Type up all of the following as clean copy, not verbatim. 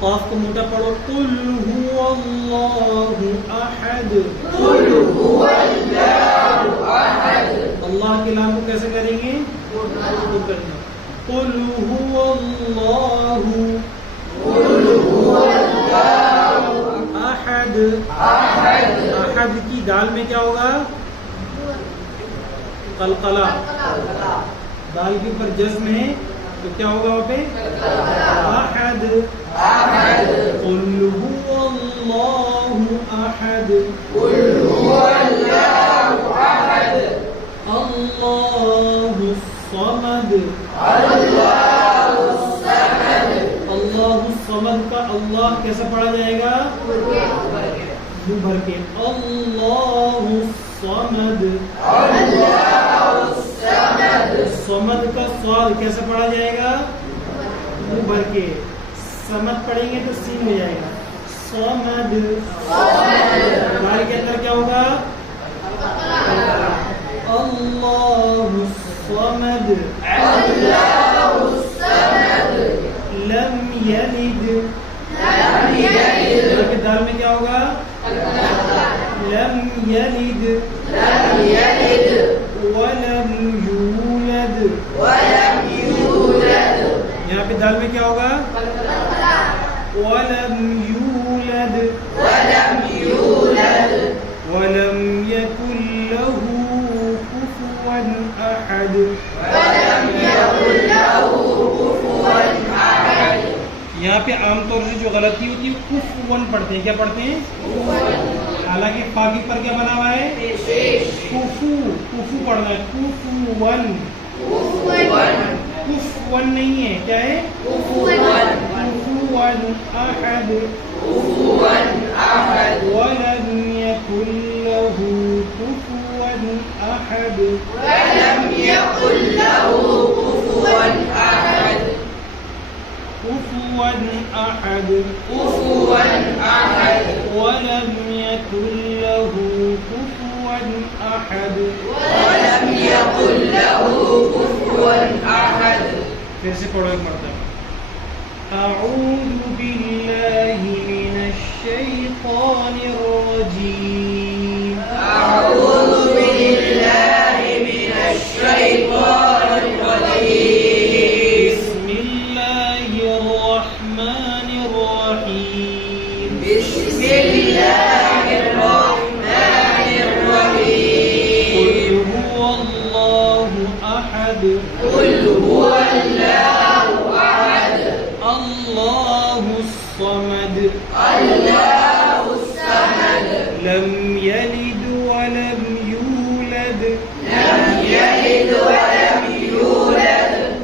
क़ाफ़ को मोटा पढ़ो। कुल हुवल्लाहु अहद। अल्लाह के नाम को कैसे करेंगे? कुल हुवल्लाहु अहद। अहद की दाल में क्या होगा? कलकला। दाल के ऊपर जज्म है तो क्या होगा वहाँ पे? अहद। कुल हुवल्लाहु अहद। अल्लाहु समद। अल्लाहु समद का अल्लाह कैसे पढ़ा जाएगा? मुंह भर के। अल्लाहु समद। समद का स्वाद कैसे पढ़ा जाएगा? मुंह भर के। समद पढ़ेंगे तो सीन हो जाएगा। समद। दाल के अंदर क्या होगा? अल्लाहु समद। लम यलिद। दाल में क्या होगा? लम यलिद। वलम यूलद। यहाँ पे दाल में क्या होगा? वलम यूलद। वलम यकुन लहू कुफुवन अहद। यहाँ पे आमतौर से जो गलती होती है कुफुवन पढ़ते हैं। क्या पढ़ते हैं? हालांकि फागी पर क्या बना हुआ है? कुफू। कुफू पढ़ना है। कुफुवन। कुफुवन नहीं है, क्या है? कुफुवन अहद। वलम यकुन लहू कुफुवन अहद। कुफुवन अहद। वलम यकुन लहू कुफुवन अहद। फिर से पढ़ो एक मरतबा। अऊज़ु बिल्लाहि मिनश शैतानिर रजीम। बिस्मिल्लाहिर रहमानिर रहीम। कुल हुवल्लाहु अहद। अल्लाहु समद। लम यलिद वलम यूलद।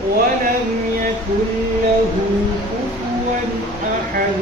वलम यकुन लहू कुफुवन अहद।